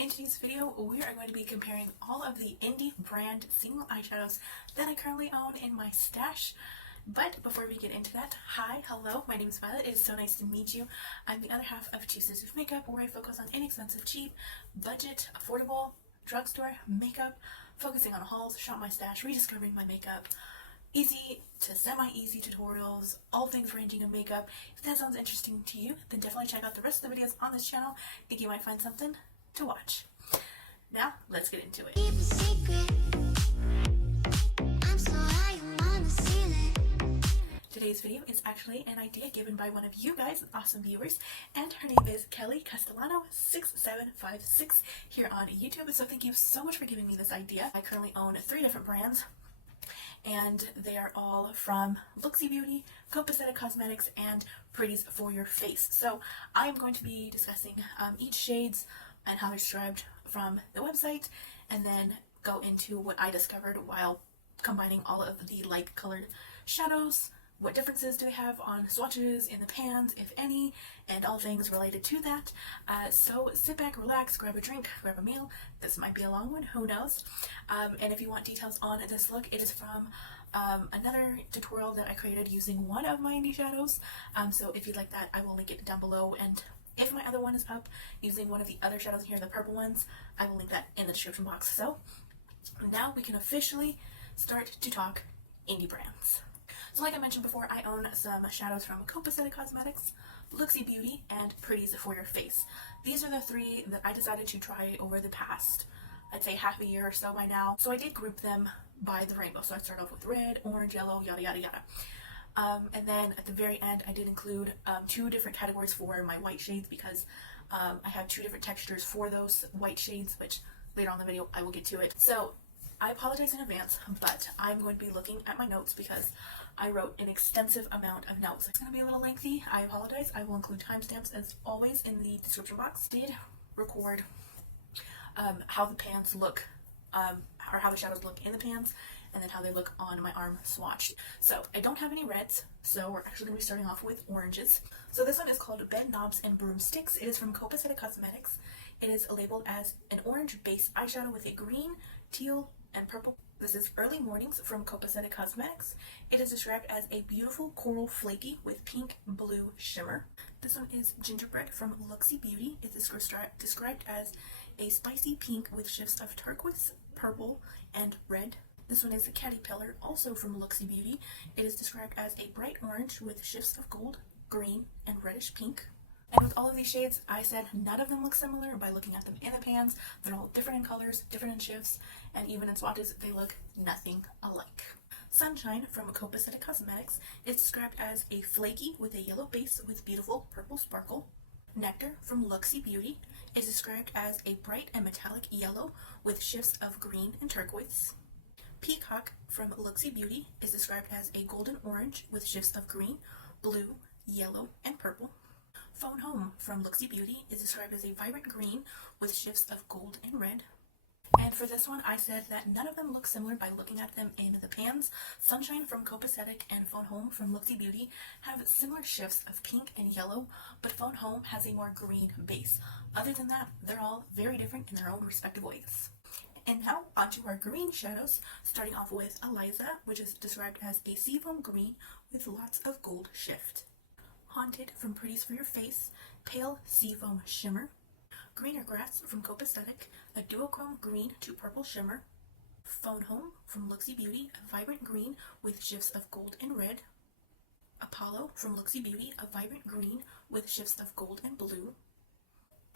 In today's video, we are going to be comparing all of the indie brand single eyeshadows that I currently own in my stash. But before we get into that, hi, hello, my name is Violet. It is so nice to meet you. I'm the other half of Two Sisters Makeup, where I focus on inexpensive, cheap, budget, affordable, drugstore makeup, focusing on hauls, shop my stash, rediscovering my makeup, easy to semi-easy tutorials, all things ranging in makeup. If that sounds interesting to you, then definitely check out the rest of the videos on this channel. I think you might find something to watch. Now, let's get into it. Today's video is actually an idea given by one of you guys, awesome viewers, and her name is Kelly Castellano 6756 here on YouTube. So thank you so much for giving me this idea. I currently own 3 different brands, and they are all from Looxi Beauty, Copacetic Cosmetics, and Pretties for your face. So I'm going to be discussing each shades and how they're described from the website, and then go into what I discovered while combining all of the light colored shadows. What differences do they have on swatches, in the pans, if any, and all things related to that. So sit back, relax, grab a drink, grab a meal. This might be a long one, who knows. And if you want details on this look, it is from another tutorial that I created using one of my indie shadows. So if you'd like that, I will link it down below. And if my other one is up using one of the other shadows here, the purple ones, I will link that in the description box. So now we can officially start to talk indie brands. So like I mentioned before, I own some shadows from Copacetic Cosmetics, Looxi Beauty, and Pretties for your face. These are the 3 that I decided to try over the past, I'd say half a year or so by now. So I did group them by the rainbow. So I started off with red, orange, yellow, yada yada yada. And then at the very end, I did include 2 different categories for my white shades, because I have 2 different textures for those white shades, which later on in the video I will get to it. So I apologize in advance, but I'm going to be looking at my notes because I wrote an extensive amount of notes. It's going to be a little lengthy. I apologize. I will include timestamps as always in the description box. I did record how the pans look, or how the shadows look in the pans, and then how they look on my arm swatched. So I don't have any reds, so we're actually going to be starting off with oranges. So this one is called Bed Knobs and Broomsticks. It is from Copacetic Cosmetics. It is labeled as an orange base eyeshadow with a green, teal, and purple. This is Early Mornings from Copacetic Cosmetics. It is described as a beautiful coral flaky with pink blue shimmer. This one is Gingerbread from Looxi Beauty. It is described as a spicy pink with shifts of turquoise, purple, and red. This one is Caterpillar, also from Looxi Beauty. It is described as a bright orange with shifts of gold, green, and reddish pink. And with all of these shades, I said none of them look similar by looking at them in the pans. They're all different in colors, different in shifts, and even in swatches, they look nothing alike. Sunshine from Copacetic Cosmetics is described as a flaky with a yellow base with beautiful purple sparkle. Nectar from Looxi Beauty is described as a bright and metallic yellow with shifts of green and turquoise. Peacock from Looxi Beauty is described as a golden orange with shifts of green, blue, yellow, and purple. Phone Home from Looxi Beauty is described as a vibrant green with shifts of gold and red. And for this one, I said that none of them look similar by looking at them in the pans. Sunshine from Copacetic and Phone Home from Looxi Beauty have similar shifts of pink and yellow, but Phone Home has a more green base. Other than that, they're all very different in their own respective ways. And now onto our green shadows, starting off with Eliza, which is described as a seafoam green with lots of gold shift. Haunted from Pretties for your face, pale seafoam shimmer. Greener Grass from Copacetic, a duochrome green to purple shimmer. Phone Home from Looxi Beauty, a vibrant green with shifts of gold and red. Apollo from Looxi Beauty, a vibrant green with shifts of gold and blue.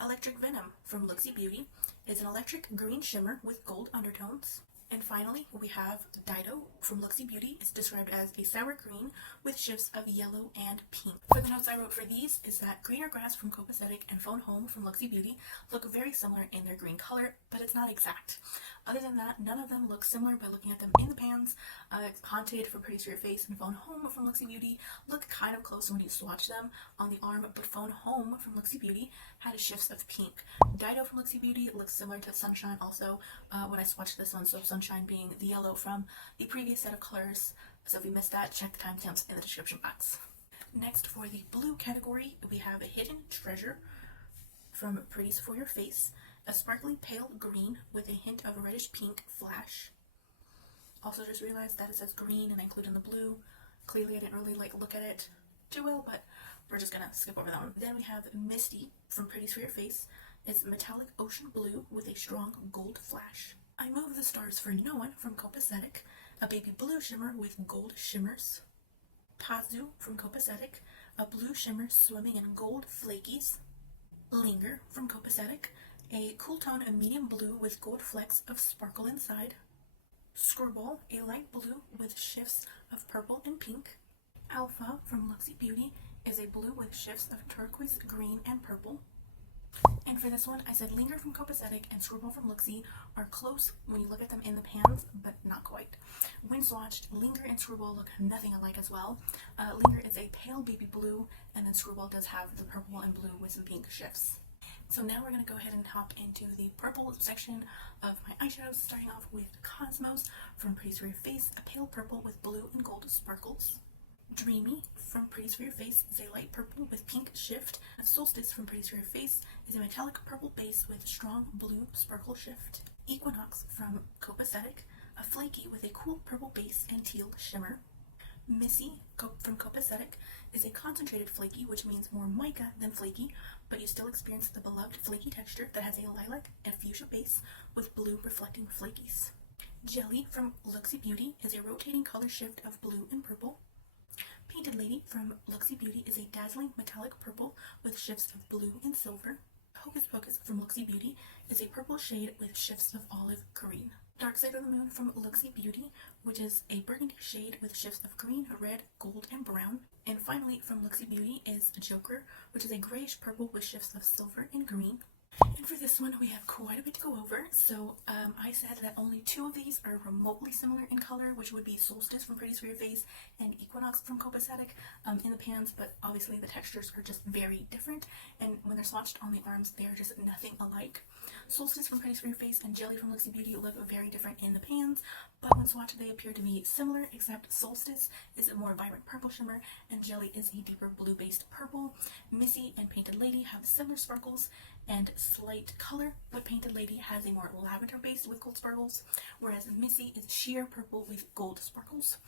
Electric Venom from Looxi Beauty is an electric green shimmer with gold undertones. And finally, we have Dido from Looxi Beauty. It's described as a sour green with shifts of yellow and pink. For the notes I wrote for these is that Greener Grass from Copacetic and Phone Home from Looxi Beauty look very similar in their green color, but it's not exact. Other than that, none of them look similar by looking at them in the pans. Haunted from Pretties for your face and Phone Home from Looxi Beauty look kind of close when you swatch them on the arm, but Phone Home from Looxi Beauty had shifts of pink. Dido from Looxi Beauty looks similar to Sunshine also when I swatched this one, so Sunshine being the yellow from the previous set of colors. So if you missed that, check the timestamps in the description box. Next, for the blue category, we have a Hidden Treasure from Pretties for Your Face. a sparkly pale green with a hint of a reddish pink flash. Also just realized that it says green and I included in the blue. Clearly I didn't really look at it too well, but we're just gonna skip over that one. Then we have Misty from Pretties for Your Face. It's metallic ocean blue with a strong gold flash. I Move the Stars for No One from Copacetic, a baby blue shimmer with gold shimmers. Pazu from Copacetic, a blue shimmer swimming in gold flakies. Linger from Copacetic, a cool tone of medium blue with gold flecks of sparkle inside. Screwball, a light blue with shifts of purple and pink. Alpha from Looxi Beauty is a blue with shifts of turquoise, green, and purple. And for this one, I said Linger from Copacetic and Screwball from Looxi are close when you look at them in the pans, but not quite. When swatched, Linger and Screwball look nothing alike as well. Linger is a pale baby blue, and then Screwball does have the purple and blue with some pink shifts. So now we're going to go ahead and hop into the purple section of my eyeshadows, starting off with Cosmos from Pretties for Your Face, a pale purple with blue and gold sparkles. Dreamy from Pretties for Your Face is a light purple with pink shift. Solstice from Pretties for Your Face is a metallic purple base with strong blue sparkle shift. Equinox from Copacetic, a flaky with a cool purple base and teal shimmer. Missy from Copacetic is a concentrated flaky, which means more mica than flaky, but you still experience the beloved flaky texture that has a lilac and fuchsia base with blue reflecting flakies. Jelly from Looxi Beauty is a rotating color shift of blue and purple. Painted Lady from Looxi Beauty is a dazzling metallic purple with shifts of blue and silver. Hocus Pocus from Looxi Beauty is a purple shade with shifts of olive green. Dark Side of the Moon from Looxi Beauty, which is a burgundy shade with shifts of green, red, gold, and brown. And finally from Looxi Beauty is Joker, which is a grayish purple with shifts of silver and green. And for this one, we have quite a bit to go over. So I said that only two of these are remotely similar in color, which would be Solstice from Pretties for Your Face and Equinox from Copacetic in the pans, but obviously the textures are just very different, and when they're swatched on the arms, they are just nothing alike. Solstice from Pretties for Your Face and Jelly from Looxi Beauty look very different in the pans, but when swatched they appear to be similar, except Solstice is a more vibrant purple shimmer and Jelly is a deeper blue-based purple. Missy and Painted Lady have similar sparkles and slight color, but Painted Lady has a more lavender base with gold sparkles, whereas Missy is sheer purple with gold sparkles.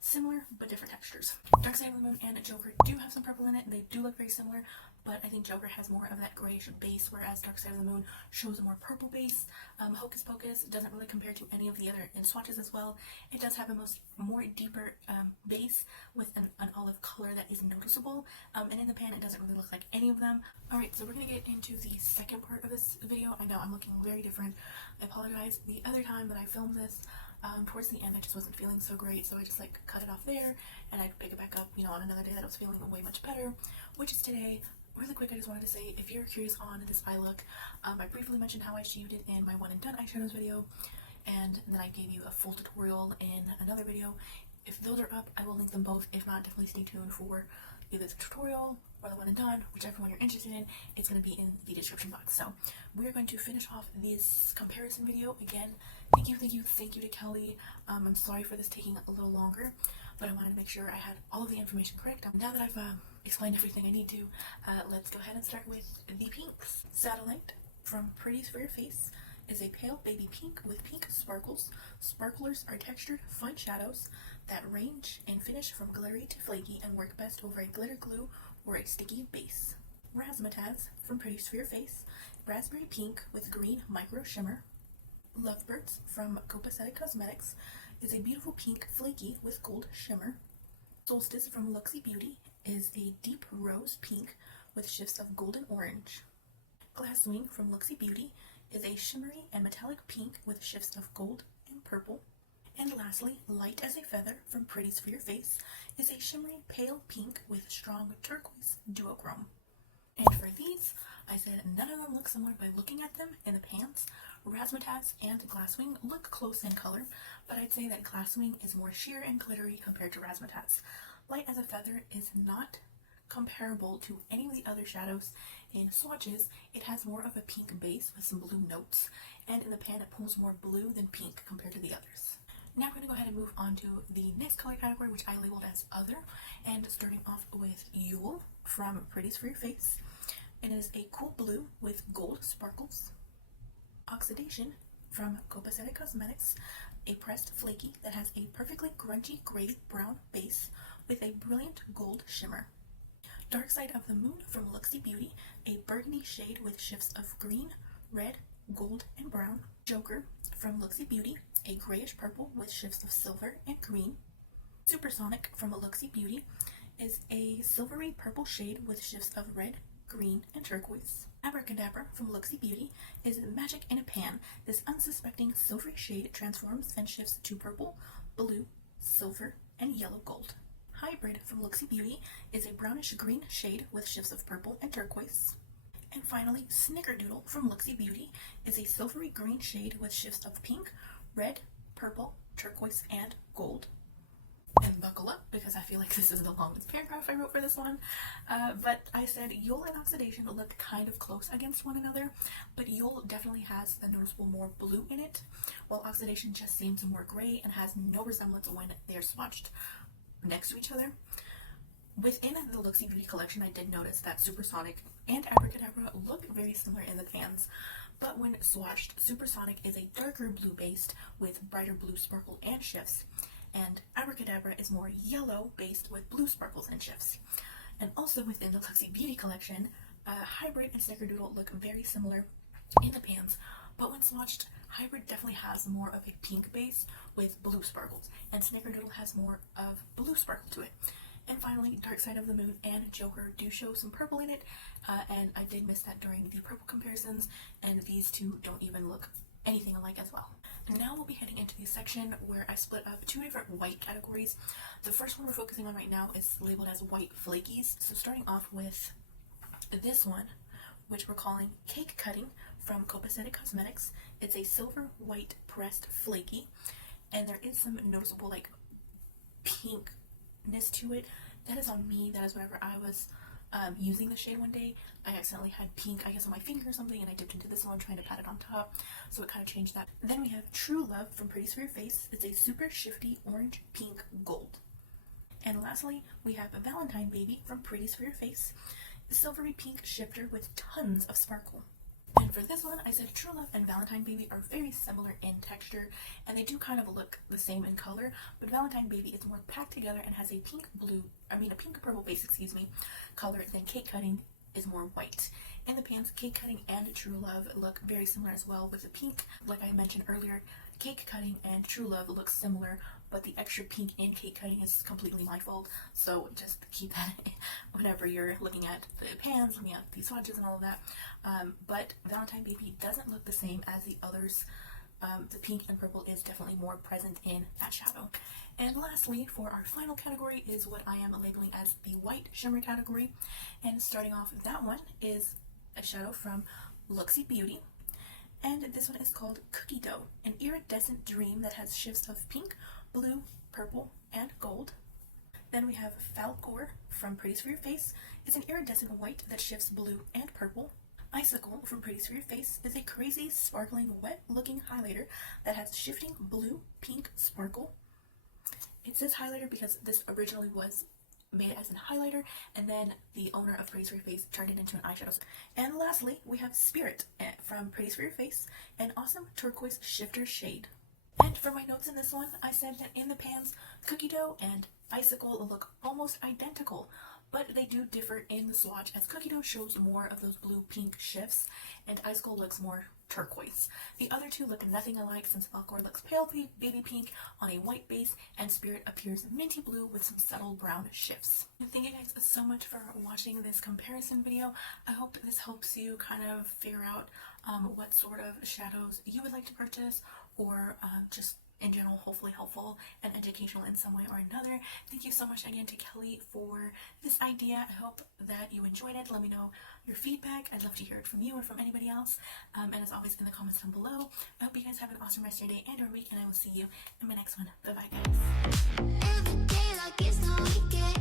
Similar but different textures. Dark Side of the Moon and Joker do have some purple in it. They do look very similar, but I think Joker has more of that grayish base, whereas Dark Side of the Moon shows a more purple base. Hocus Pocus doesn't really compare to any of the other in swatches as well. It does have a more deeper base with an olive color that is noticeable, and in the pan it doesn't really look like any of them. Alright, so we're going to get into the second part of this video. I know I'm looking very different. I apologize. The other time that I filmed this, towards the end I just wasn't feeling so great, so I just cut it off there and I'd pick it back up, on another day that I was feeling way much better, which is today. Really quick, I just wanted to say, if you're curious on this eye look, I briefly mentioned how I achieved it in my one and done eyeshadows video, and then I gave you a full tutorial in another video. If those are up, I will link them both. If not, definitely stay tuned for either the tutorial or the one and done, whichever one you're interested in. It's going to be in the description box. So we're going to finish off this comparison video. Again, thank you to Kelly. I'm sorry for this taking a little longer, but I wanted to make sure I had all of the information correct. Now that I've explained everything I need to, let's go ahead and start with the pinks. Satellite from Pretties for Your Face is a pale baby pink with pink sparkles. Sparklers are textured fun shadows that range in finish from glittery to flaky and work best over a glitter glue or a sticky base. Razzmatazz from Pretties for Your Face, raspberry pink with green micro shimmer. Lovebirds from Copacetic Cosmetics is a beautiful pink flaky with gold shimmer. Solstice from Looxi Beauty is a deep rose pink with shifts of golden orange. Glasswing from Looxi Beauty is a shimmery and metallic pink with shifts of gold and purple. And lastly, Light as a Feather from Pretties for Your Face is a shimmery pale pink with strong turquoise duochrome. And for these, I said none of them look similar by looking at them in the pans. Razzmatazz and Glasswing look close in color, but I'd say that Glasswing is more sheer and glittery compared to Razzmatazz. Light as a Feather is not comparable to any of the other shadows in swatches. It has more of a pink base with some blue notes, and in the pan it pulls more blue than pink compared to the others. Now we're going to go ahead and move on to the next color category, which I labeled as Other, and starting off with Yule from Pretties for Your Face. It is a cool blue with gold sparkles. Oxidation from Copacetic Cosmetics, a pressed flaky that has a perfectly grungy gray brown base with a brilliant gold shimmer. Dark Side of the Moon from Looxi Beauty, a burgundy shade with shifts of green, red, gold, and brown. Joker from Looxi Beauty, a grayish purple with shifts of silver and green. Supersonic from Looxi Beauty is a silvery purple shade with shifts of red, green, and turquoise. Abracadabra from Looxi Beauty is magic in a pan. This unsuspecting silvery shade transforms and shifts to purple, blue, silver, and yellow gold. Hybrid from Looxi Beauty is a brownish green shade with shifts of purple and turquoise. And finally, Snickerdoodle from Looxi Beauty is a silvery green shade with shifts of pink, red, purple, turquoise, and gold. And buckle up, because I feel like this is the longest paragraph I wrote for this one. But I said Yule and Oxidation look kind of close against one another, but Yule definitely has the noticeable more blue in it, while Oxidation just seems more gray and has no resemblance when they're swatched next to each other. Within the Looxi Beauty collection, I did notice that Supersonic and Abracadabra look very similar in the pans, but when swatched, Supersonic is a darker blue based with brighter blue sparkle and shifts, and Abracadabra is more yellow based with blue sparkles and shifts. And also within the Looxi Beauty collection, Hybrid and Snickerdoodle look very similar in the pans, but when swatched, Hybrid definitely has more of a pink base with blue sparkles, and Snickerdoodle has more of blue sparkle to it. And finally, Dark Side of the Moon and Joker do show some purple in it, and I did miss that during the purple comparisons, and these two don't even look anything alike as well. Now we'll be heading into the section where I split up two different white categories. The first one we're focusing on right now is labeled as white flakies. So starting off with this one, which we're calling Cake Cutting from Copacetic Cosmetics. It's a silver white pressed flaky, and there is some noticeable like pinkness to it. That is on me. That is whenever I was using the shade one day, I accidentally had pink, I guess, on my finger or something, and I dipped into this one trying to pat it on top, so it kind of changed that. Then we have True Love from Pretties for Your Face. It's a super shifty orange, pink, gold. And lastly, we have Valentine Baby from Pretties for Your Face. Silvery pink shifter with tons of sparkle. And for this one, I said True Love and Valentine Baby are very similar in texture, and they do kind of look the same in color, but Valentine Baby is more packed together and has a pink purple base, color than Cake Cutting is more white. In the pans, Cake Cutting and True Love look very similar as well with the pink. Like I mentioned earlier, Cake Cutting and True Love look similar, but the extra pink in Cake Cutting is completely my fault, so just keep that whenever you're looking at the pans, looking at the swatches and all of that. But Valentine Baby doesn't look the same as the others. The pink and purple is definitely more present in that shadow. And lastly, for our final category is what I am labeling as the white shimmer category. And starting off with that one is a shadow from Looxi Beauty. And this one is called Cookie Dough, an iridescent dream that has shifts of pink, blue, purple, and gold. Then we have Falcor from Pretties for Your Face. It's an iridescent white that shifts blue and purple. Icicle from Pretties for Your Face is a crazy, sparkling, wet-looking highlighter that has shifting blue, pink sparkle. It says highlighter because this originally was made as a highlighter, and then the owner of Pretties for Your Face turned it into an eyeshadow. And lastly, we have Spirit from Pretties for Your Face, an awesome turquoise shifter shade. And for my notes in this one, I said that in the pans, Cookie Dough and Icicle look almost identical, but they do differ in the swatch, as Cookie Dough shows more of those blue-pink shifts, and Icicle looks more turquoise. The other two look nothing alike, since Falcor looks pale baby pink on a white base, and Spirit appears minty blue with some subtle brown shifts. And thank you guys so much for watching this comparison video. I hope this helps you kind of figure out what sort of shadows you would like to purchase, or just in general, hopefully helpful and educational in some way or another. Thank you so much again to Kelly for this idea. I hope that you enjoyed it. Let me know your feedback. I'd love to hear it from you or from anybody else. And as always, in the comments down below. I hope you guys have an awesome rest of your day and your week, and I will see you in my next one. Bye bye, guys.